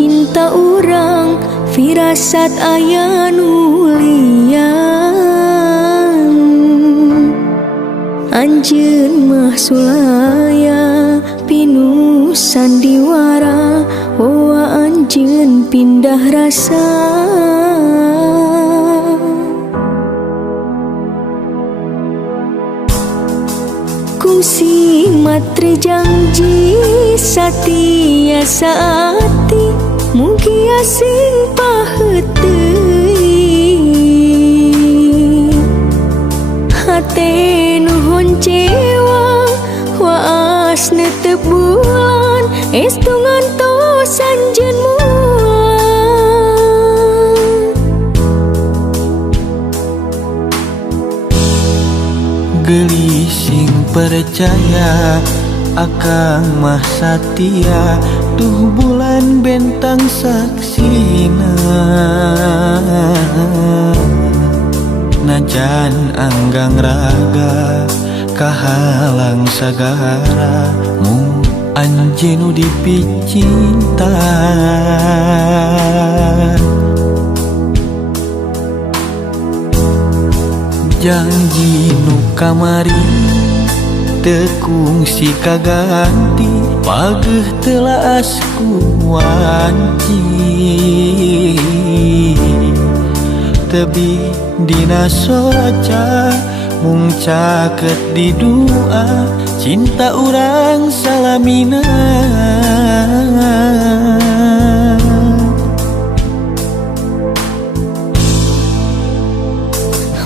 cinta urang firasat aya nulian anjeun mah sulaya pinu sandiwara oa anjeun pindah rasa kungsi matre janji satia saati mugia sing paheuteuy hate nuhun cewa waas netep bulan estu ngantos anjeun mual gelis sing percaya akang mah satia tuh bulan bentang saksina najan anggang raga kahalang sagara mu anjeun dipicinta janji nu kamari tekung si kaganti pageuh telaas ku wanci tebi dina soca mung caket di doa cinta urang salamina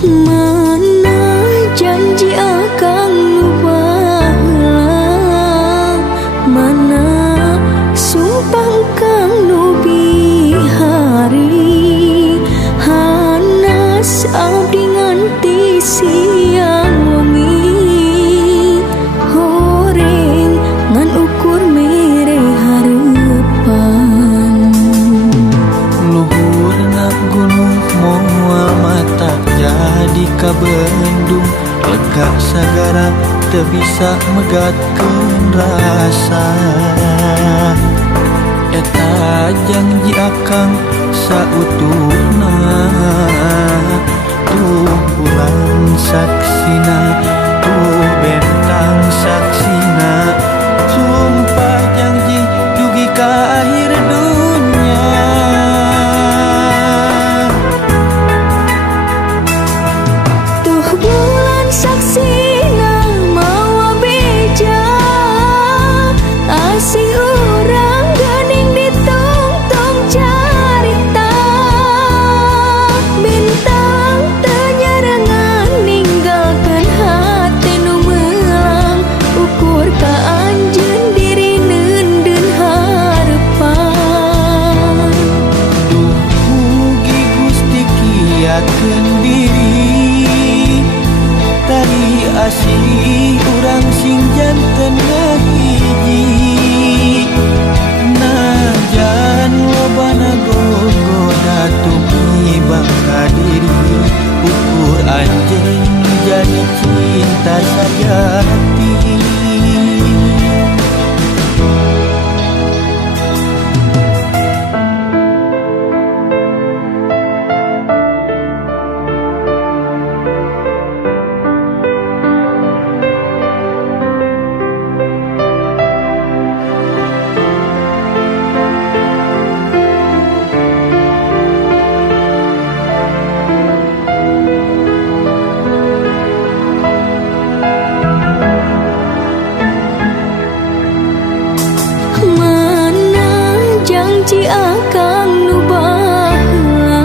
mana janji akang nu baheula mana sumpah kang nu bihari hanas abdi nganti siang wengi horeng ngan ukur mere hareupan luhurna gunung moal mata jadi kabendung lega sagara teu bisa megatkeun rasa eta janji akang sautuhna tuh bulan saksina tuh bentang saksina sumpah janji dugi ka akhir dunya tuh bulan saksina mawa beja asih urang geuning ditungtung carita bintang teu nyarengan ninggalkeun hate nu meulang ukur ka anjeun diri neundeun hareupan duh mugi Gusti kiatkeun diri tari asih urang sing janten ngahiji najan lobana gogoda tumiba ka diri ukur anjeun jadi cinta sajati mana janji akang nu baheula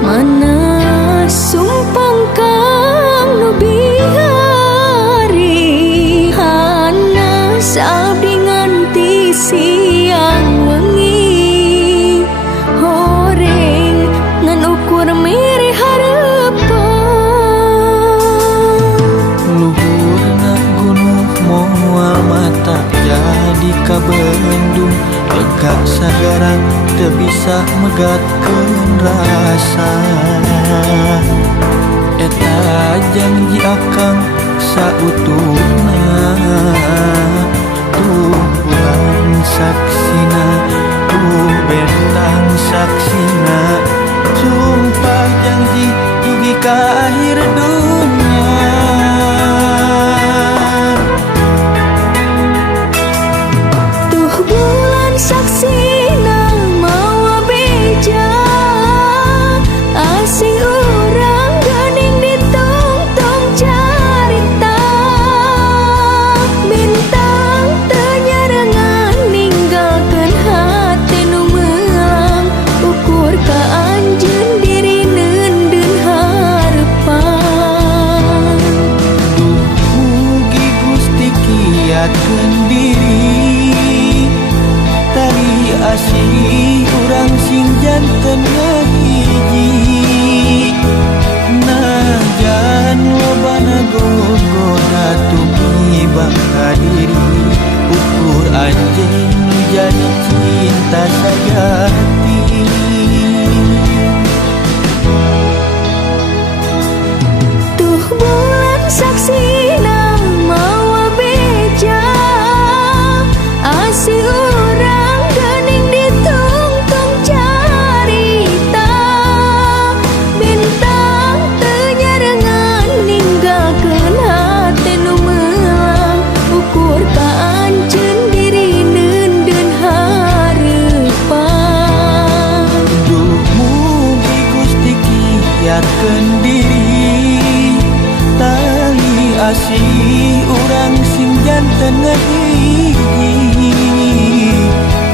mana sumpah kang nu bihari hanas abdi nganti siang wengi horeng ngan ukur mere hareupan luhurna gunung moal mata jadi kabendung lega sagara teu bisa megatkeun rasa eta janji akang sautuhna tuh bulan saksina bentang saksina sumpah janji dugi ka akhir dunia. Tuh bulan saksina mawa beja asing urang geuning ditungtung carita bintang teu nyarengan ninggalkeun hate nu meulang ukur ka anjeun diri neundeun harepan. Duh mugi Gusti kiatkeun diri tari asih urang sing janten ngahiji najan lobana gogoda tumi bangga diri ukur anjeun jadi cinta sajati. Tuh bulan saksina mawa beja asih urang geuning ditungtung carita bintang teu nyarengan ninggalkeun hate nu meulang ukur ka anjeun diri neundeun harepan. Duh mugi Gusti kiatkeun diri tali asih urang sing janten ngahiji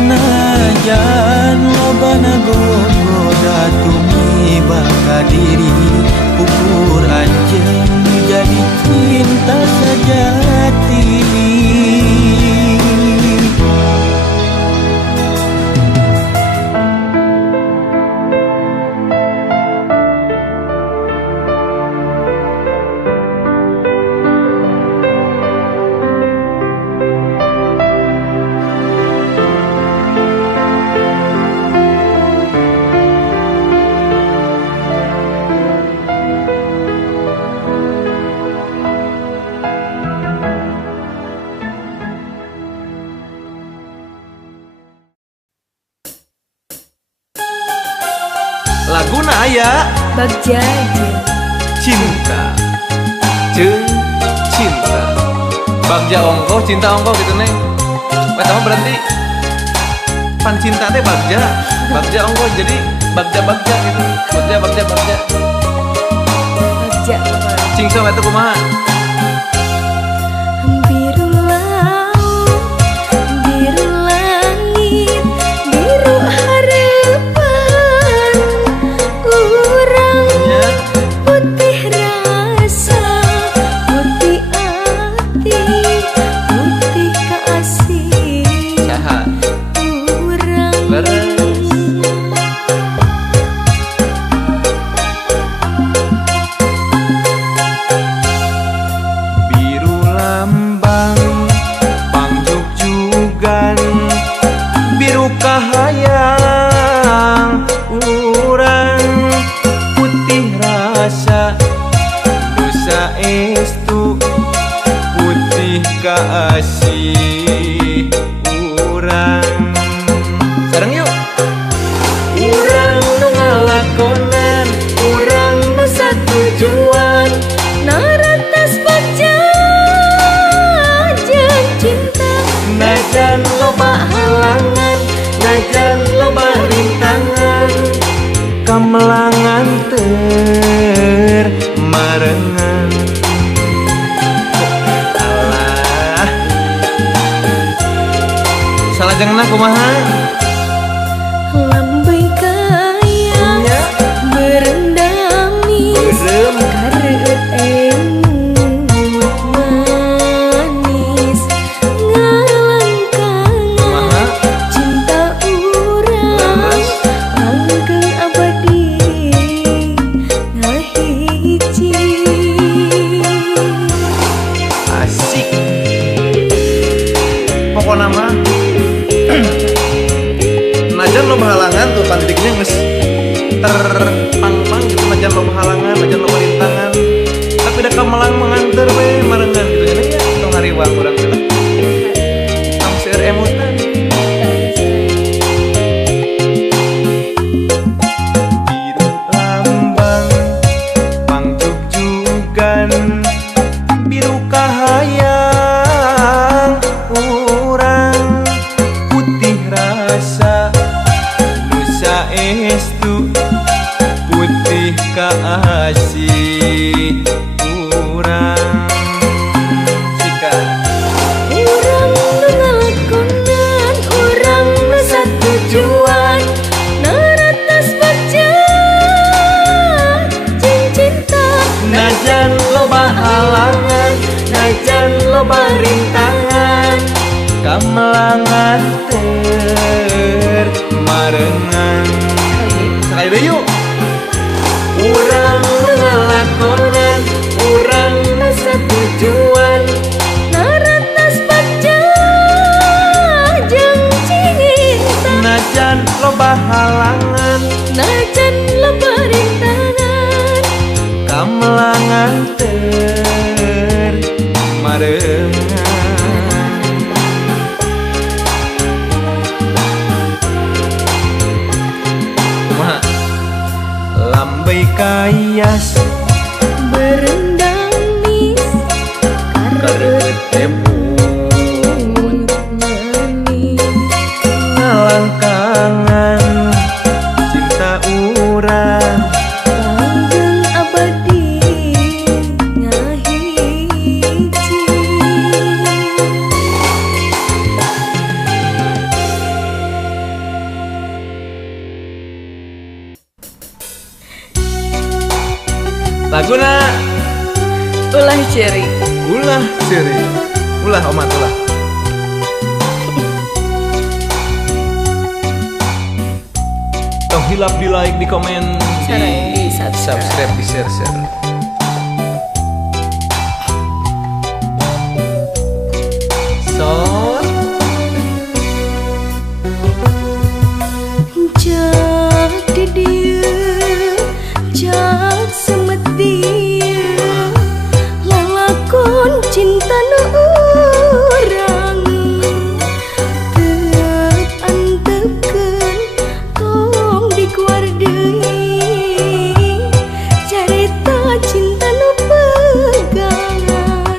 najan lobana gogoda tumi bangga diri ukur anjeun jadi cinta sajati. Laguna aya Bagja cinta jeung cinta bagja ongkoh cinta ongkoh gitu neng. Eta mah berarti pan cinta teh bagja ongkoh jadi bagja gitu. Bagja Bagja cingso eta kumaha? biru laut biru langit biru harapan urang putih rasa putih ati putih kasih Saha? urang Leres. biru lambang pangjugjugan biru kahayang urang putih rasa dosa estu putih kaasih urang. Sareng yuk. urang nu ngalakonan urang nu satujuan naratas bagja jeung cinta najan loba halangan najan loba rintangan Kamelangan marengan Alah. Salajengna kumaha? lambai kaya berendamis Beureum. kareueut emut manis ngalangkangan Kumaha? cinta urang Leres. langgeng abadi ngahiji. Asik. Pokona mah najan lo halangan tuh pandidiknya geus terpang-pang gitu najan lo halangan najan lo rintangan tapi da kamelang mengantar we marengan gitu ya tong hariwang urang teh tong seueur emutan kamelangan ter marengan. Sekali deh yuk. Urang ngelakonan, urang asa tujuan. Naratas pajajang cinta, Najan loba halangan, najan loba rintangan. kamelangan ter marengan. Kumaha? Lambai kayas Berendang mis kareut karepun manis. ngalangkangan cinta urang. Langgeng abadi ngahiji. Laguna Ulah ceri ulah seri. Ulah omat ulah. Tong hilap di like, di komen, Sareng di subscribe. subscribe, di share. So, Jak di dia, jak semetia, lalakon cinta nu urang. Tep antepkeun tong dikuar deui, carita cinta nu pegangan.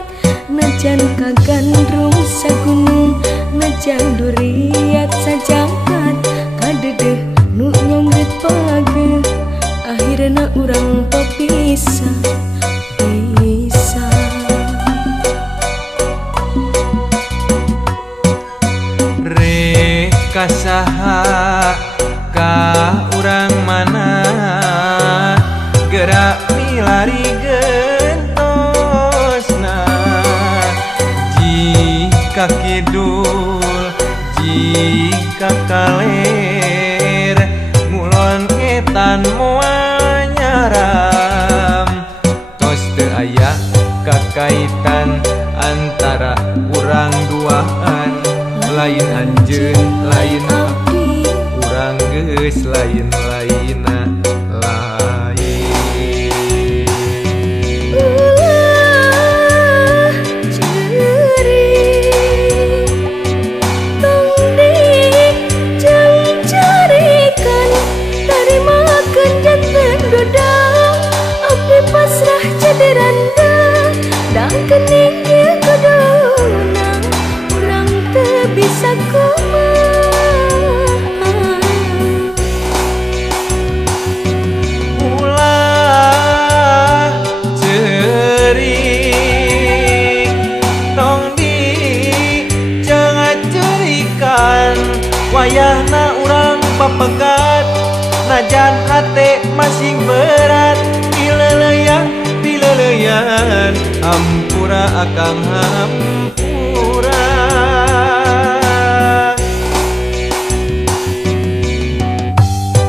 Najan kagandrung sagunung, najan duriat sajagat, kadedeh nu nyongget page, akhirna urang papisah. Re kasaha ka urang mana gerak milari gentosna. Jika kidul jika kaler ngulon etan moal nyaram. Tos teu aya kakaitan antara urang duaan, lain anjeun lain Abdi urang geus lain-lainna lain. ulah ceri, tong dijang carikan, tarimakeun janten godang. Abdi pasrah jadi randa, dan kening ieu kuduna, urang teu bisa kumaha. Ulah cerik tong di jangan cerikan, wayahna urang papegat najan hate masing berat. Dileleyan hampura akang hampura.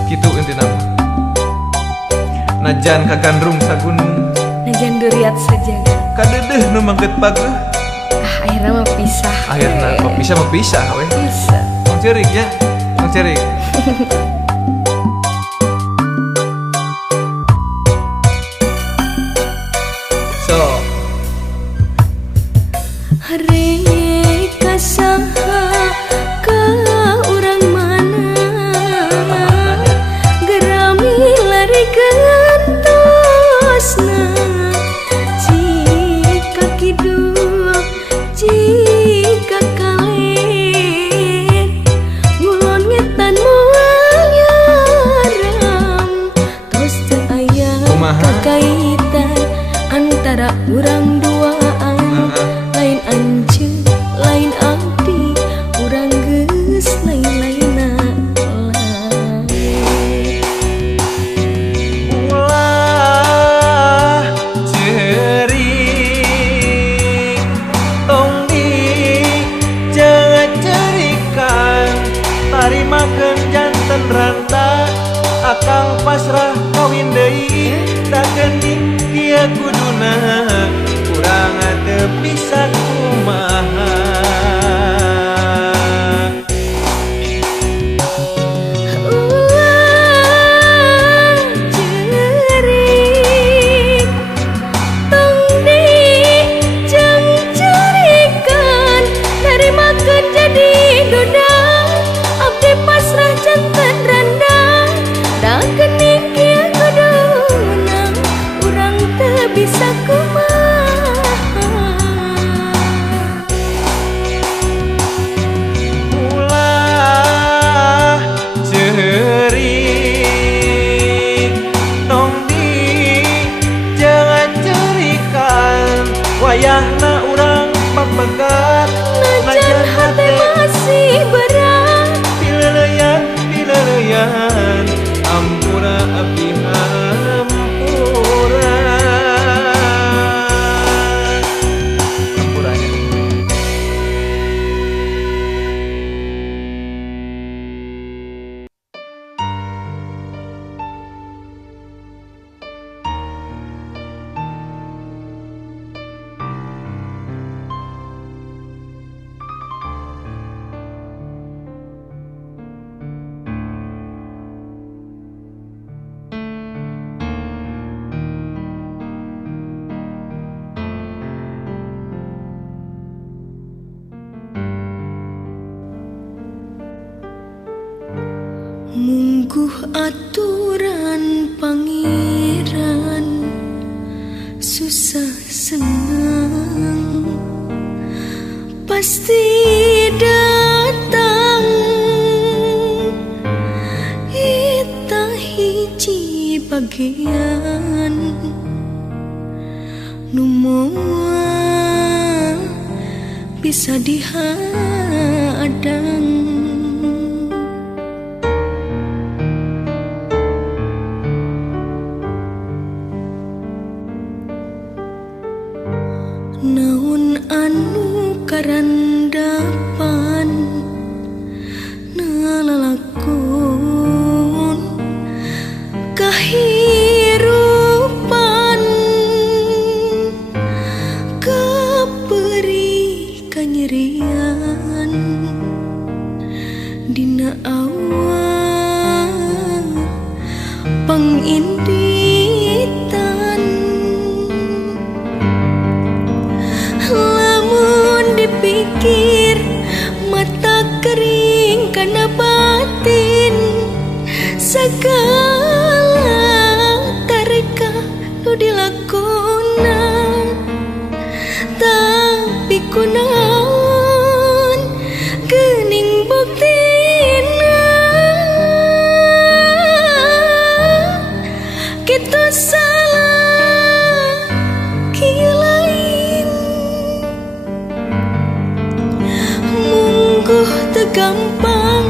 gitu intina. Najan kagandrung sagunung, Najan duriat sajagat, kadedeh nu mangget pageuh. akhirnya mah pisah. Akhirna kok bisa pisah we. Bisa. Tong cerik ya, tong cerik. So, Hari kasaha ka urang mana, gerami lari gentosna. Jika kidul jika kaler, ngulon ngetan moal Mungguh aturan pangeran susah senang pasti datang. Ita hiji bagian numoa bisa dihadang. Naon anu karandapan nalalakon kahirupan kaperi kanyerian dina awal panginditan. Lamun dipikir mata kering karena batin segala tareka nu dilakonan, tapi kunaon geuning buktina kita salah kieu lain. Mungguh teu gampang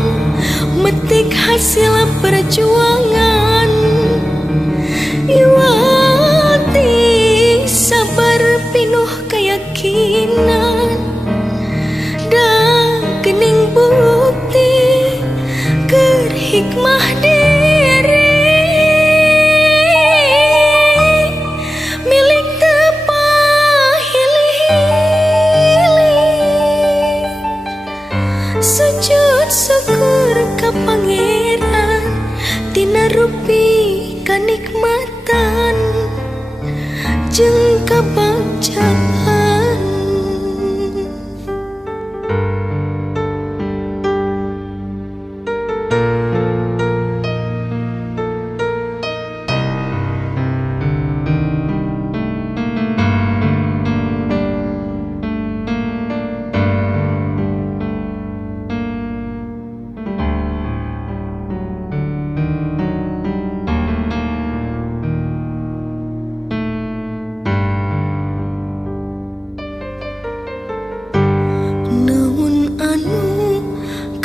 metik hasil perjuangan, iwati sabar pinuh keyakinan, da geuning bukti keur hikmah diri milik teu pahili-hili. Sujud syukur ka pangeran tina rupi kanikmatan jeung kabagjalan.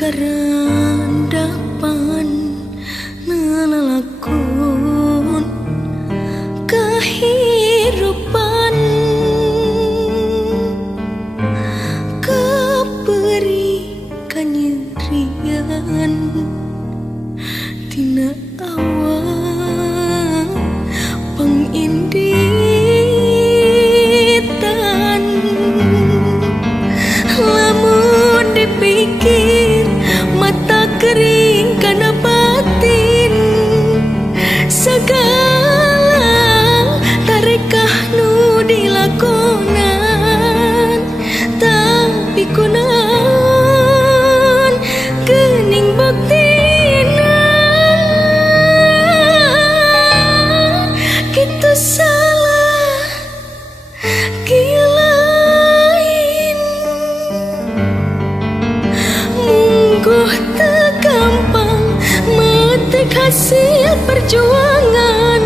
Karandapan nalalakon kahirupan kaperi kanyerian tina awal panginditan. Lamun dipikir mata kering karena batin segala tarekah nu dilakonan, tapi kunaon geuning buktina kitu salah kieu lain. Mungguh teu gampang metik hasil perjuangan,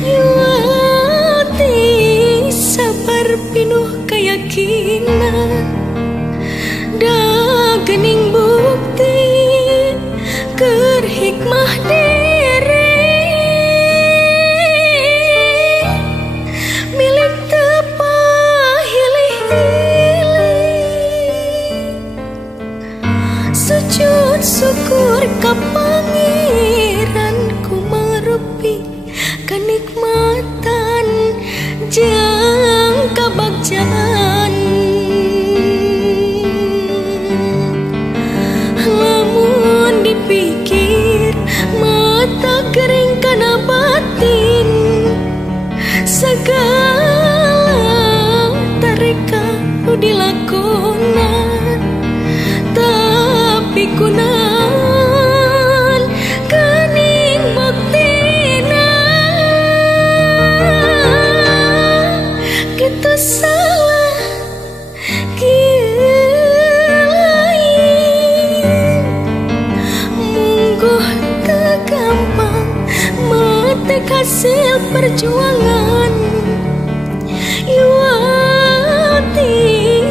iwati sabar pinuh keyakinan, da geuning bukti keur hikmah diri milik teu pahili-hili. Sujud syukur ka pangeran kumarupi kanikmatan jeung kabagjalan. Lamun dipikir mata kering kana batin segala tareka nu dilakonan, tapi kunaon hasil perjuangan Yuwati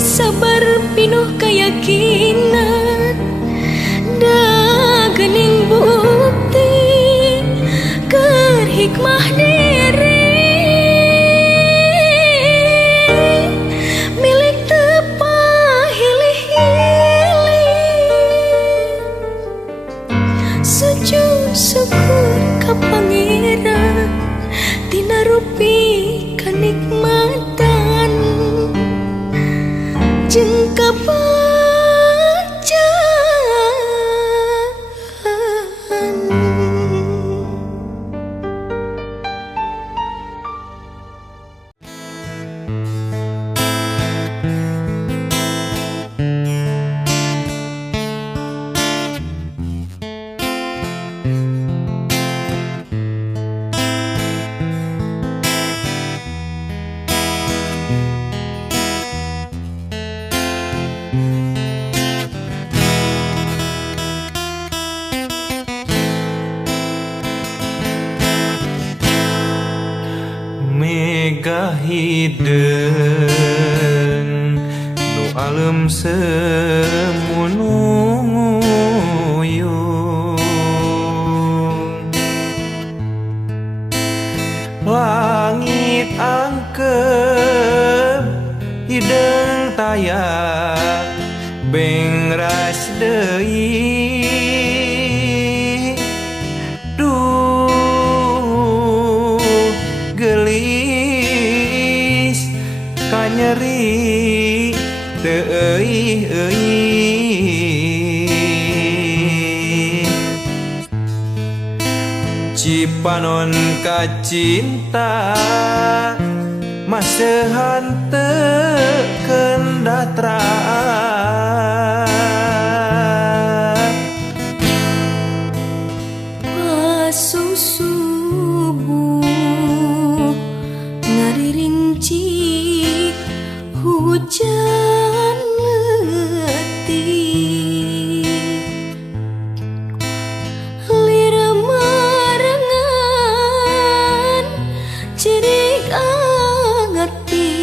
sabar pinuh keyakinan Da gening bukti Keur hikmah diri Milik tepah hilih-hilih Sujud syukur ka pangeran Tina rupi kenikmatan Jeung Mega hideung nu alem semunuyung Langit angkep hideung tayak bengras deui nyeri teu euy Cipanon kacinta maseuhan teu kendatraan Pasusubuh ngaririnci hujan letih lira marengan cirik angati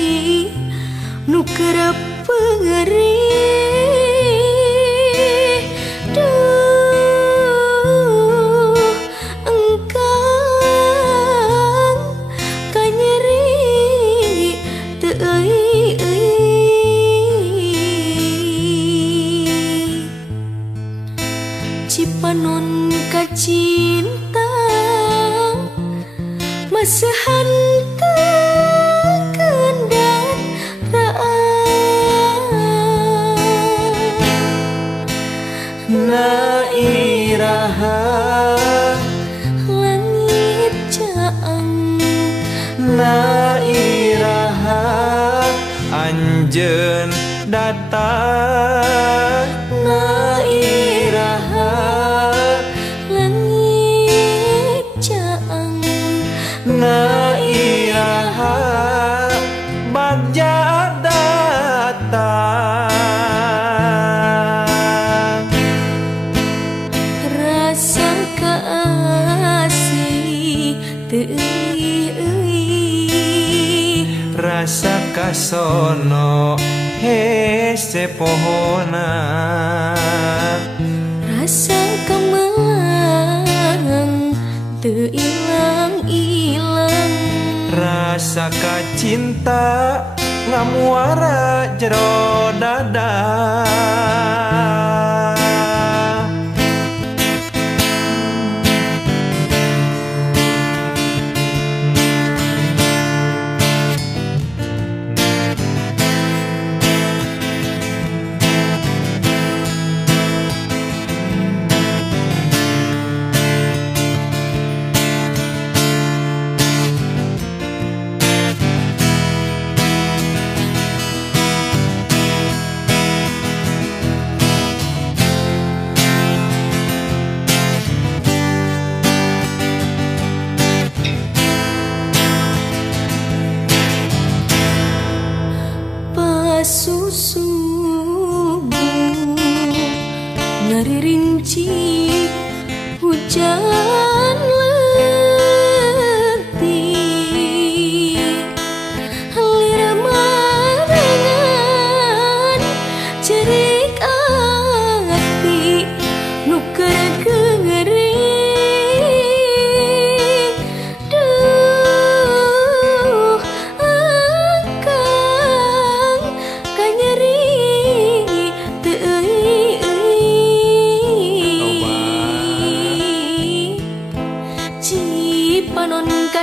nu kerap pengerih duh engkang kanyeri teu Cipanon kacinta maseuhan teu kendatraan Nairaha langit caang Nairaha anjeun datang Nairaha langit caang Nairaha bagja datang Rasa kaasih teu Rasa kasono hese pohona Rasa kemelang teu ilang-ilang Rasa kacinta ngamuara jero dada subuh ngaririnci hujan letih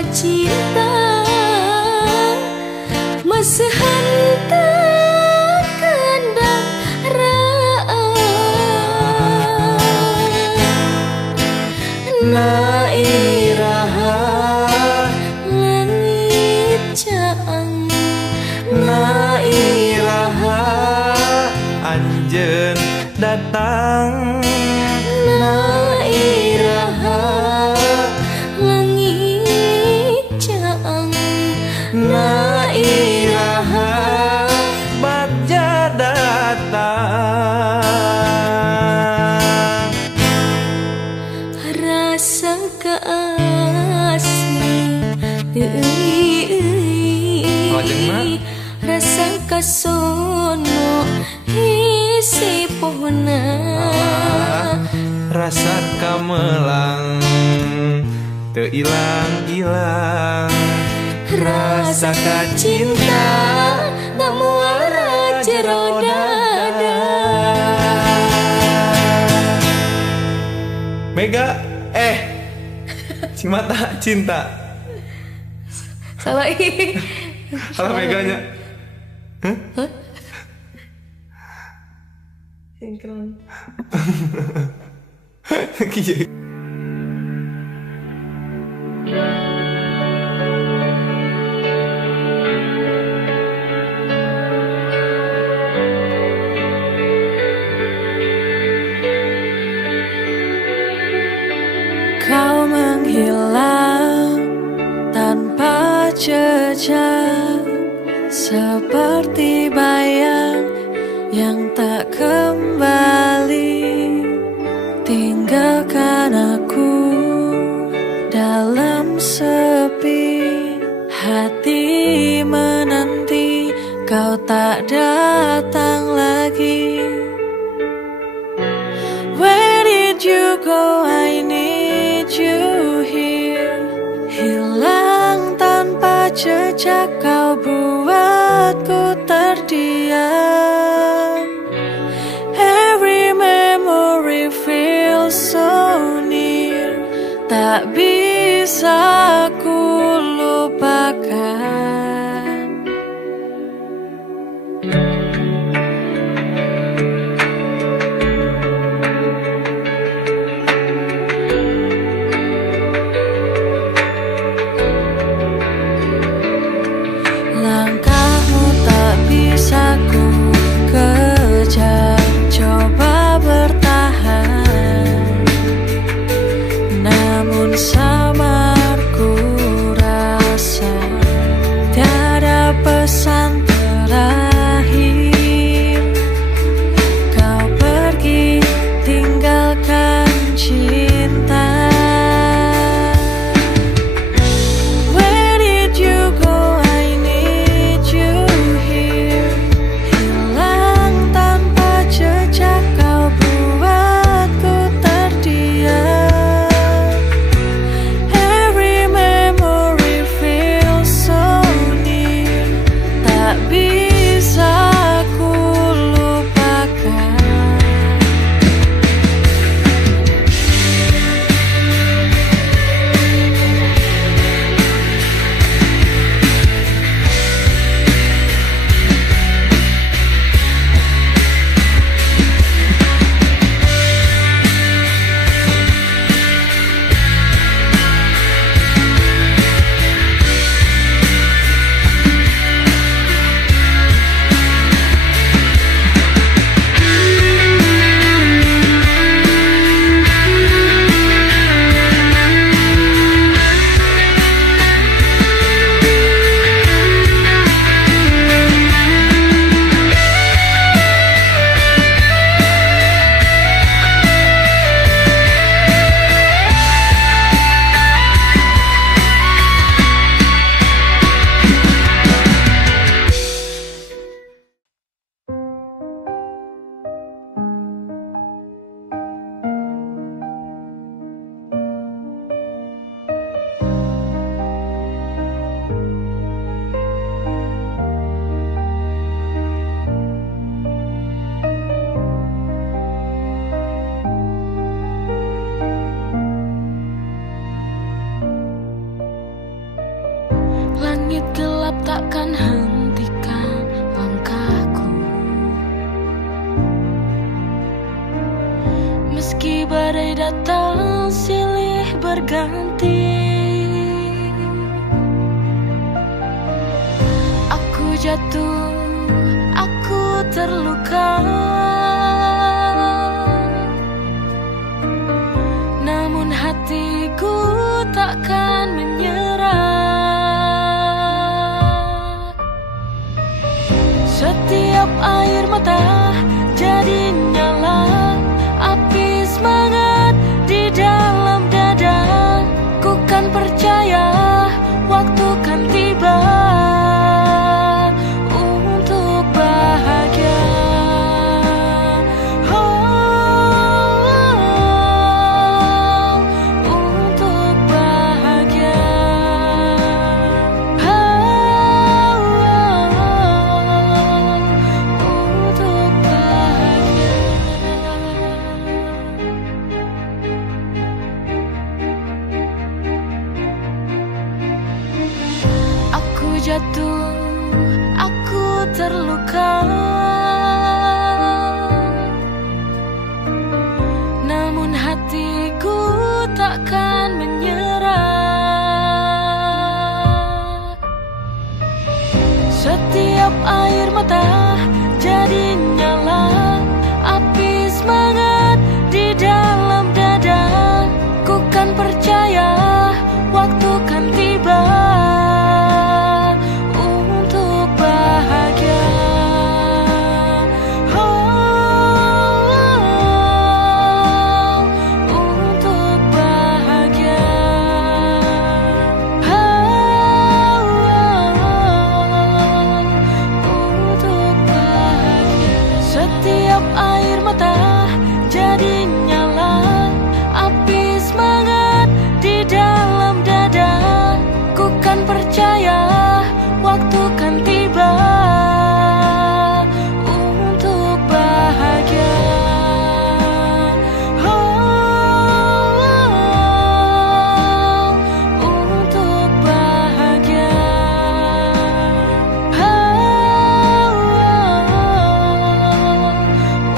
cinta Masehanta kendang Na iraha langit caang Na iraha anjeun datang Na iraha langit caang Na iraha bagja datang rasa keasih Lajengna? rasa kasono hisi pohona rasa kamelang teu ilang-ilang rasa kacinta ngamuara jero dada Mega si mata cinta salah ih salah Meganya sinkron Kieu. Kau menghilang tanpa jejak seperti bayang yang tak kembali tinggalkan aku dalam sepi hati menanti kau tak datang lagi. Where did you go? I need you here. Hilang tanpa jejak kau buatku terdiam. Every memory feels so near. Tak bisa ku lupakan. Langkahmu tak bisa ku kejar, coba bertahan, namun Meski badai datang silih berganti, aku jatuh, aku terluka, namun hatiku takkan menyerah. Setiap air mata jadi nyala api semangat di dalam dada. Ku kan percaya waktu kan tiba untuk bahagia. Untuk bahagia. Untuk bahagia. Aku jatuh, aku terluka, namun hatiku takkan menyerah. Setiap air mata jadi nyala api semangat di dalam dada. Ku kan percaya waktu kan tiba untuk bahagia. Untuk bahagia. Untuk bahagia. Setiap air mata jadi nyala api semangat di dalam dada. Ku kan percaya waktu kan tiba untuk bahagia. Untuk bahagia.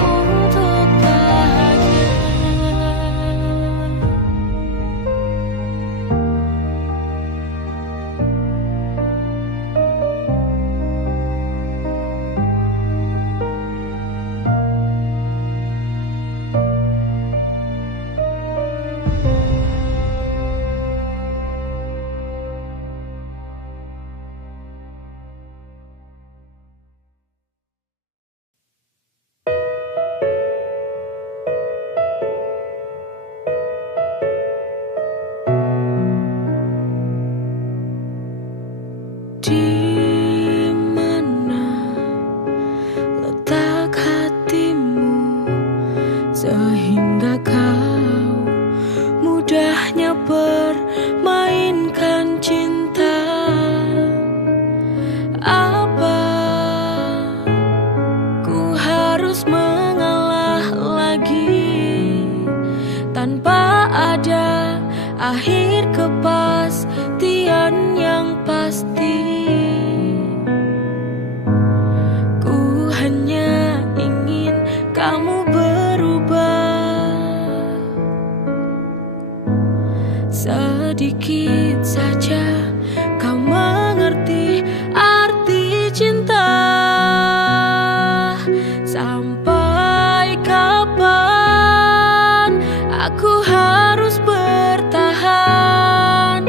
Untuk bahagia. Di mana letak hatimu sehingga kau mudahnya permainkan cinta? Apa ku harus mengalah lagi tanpa ada akhir kepastian yang pasti? Ku hanya ingin kamu berubah sedikit saja, kau mengerti arti cinta. Sampai kapan aku harus bertahan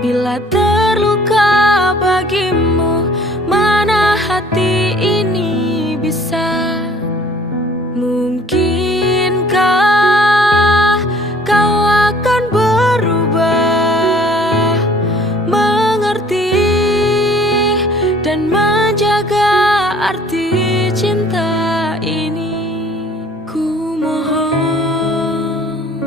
bila terluka bagimu? Mana hati ini bisa? Mungkinkah kau akan berubah, mengerti dan menjaga arti cinta ini? Ku mohon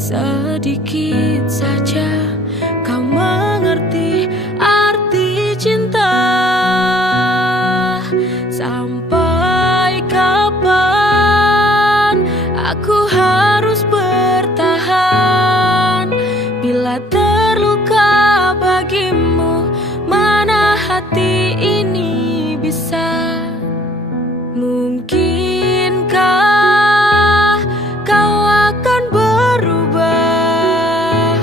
sedikit saja kau mengerti arti cinta. Sampai kapan aku harus bertahan bila terluka bagimu? Mana hati ini bisa? Mungkinkah kau akan berubah,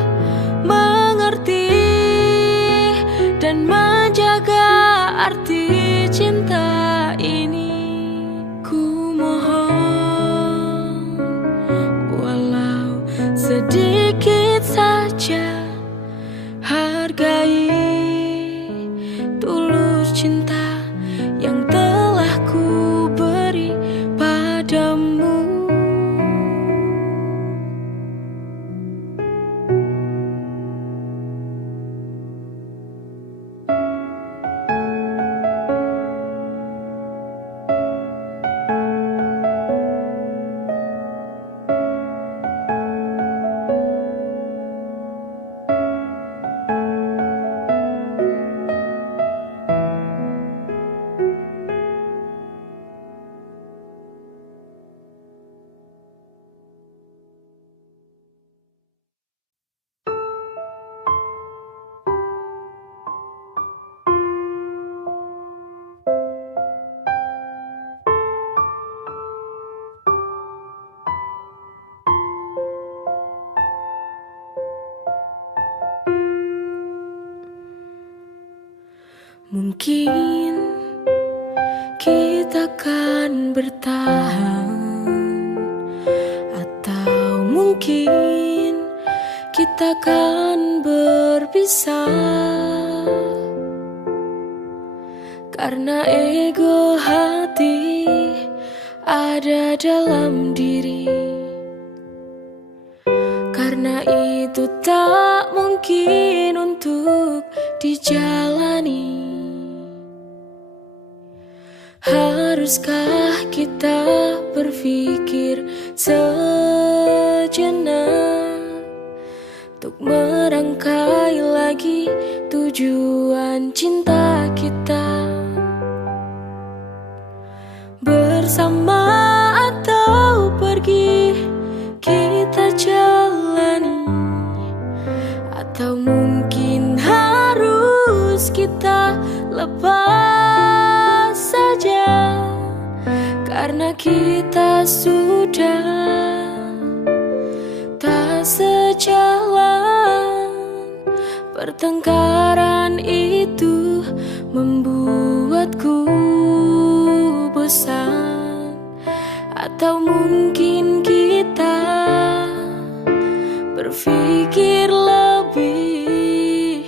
mengerti dan menjaga arti cinta ini? Ku mohon walau sedikit saja, hargai tulus cinta yang telah ku beri padamu. Mungkin kita kan bertahan, atau mungkin kita kan berpisah, karena ego hati ada dalam diri. Karena itu tak mungkin untuk dijalani. Haruskah kita berpikir sejenak untuk merangkai lagi tujuan cinta kita? Bersama atau pergi kita jalani, atau mungkin harus kita lepas saja, karena kita sudah tak sejalan. Pertengkaran itu membuatku bosan, atau mungkin kita berpikir lebih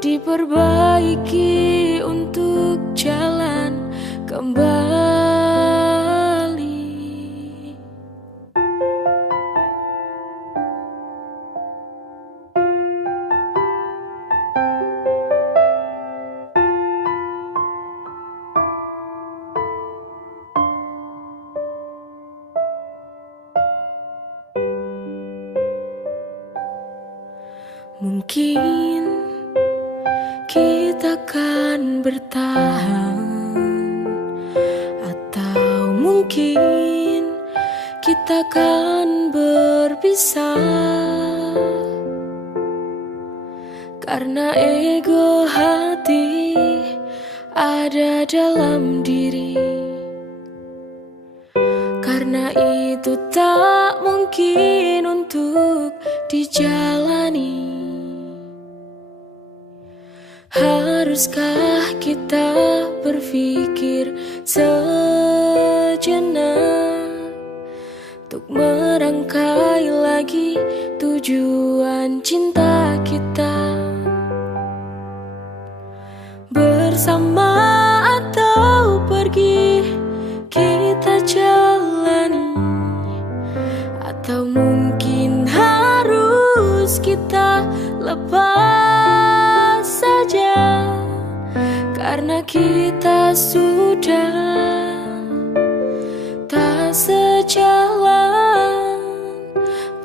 diperbaiki untuk jalan kembali. Mungkin kita kan bertahan, atau mungkin kita kan berpisah, karena ego hati ada dalam diri. Karena itu tak mungkin untuk dijalani. Haruskah kita berpikir sejenak untuk merangkai lagi tujuan cinta kita? Bersama atau pergi kita jalani, atau mungkin harus kita lepas saja, karena kita sudah tak sejalan.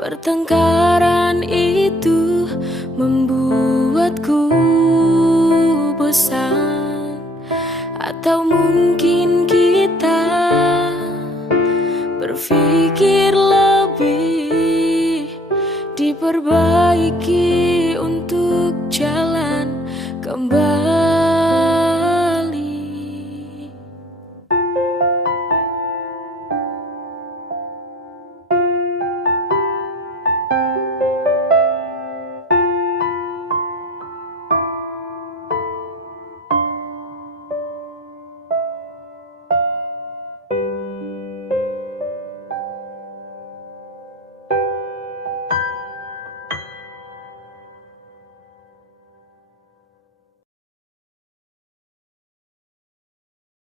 Pertengkaran itu membuatku bosan, atau mungkin kita berpikir lebih, diperbaiki untuk jalan kembali.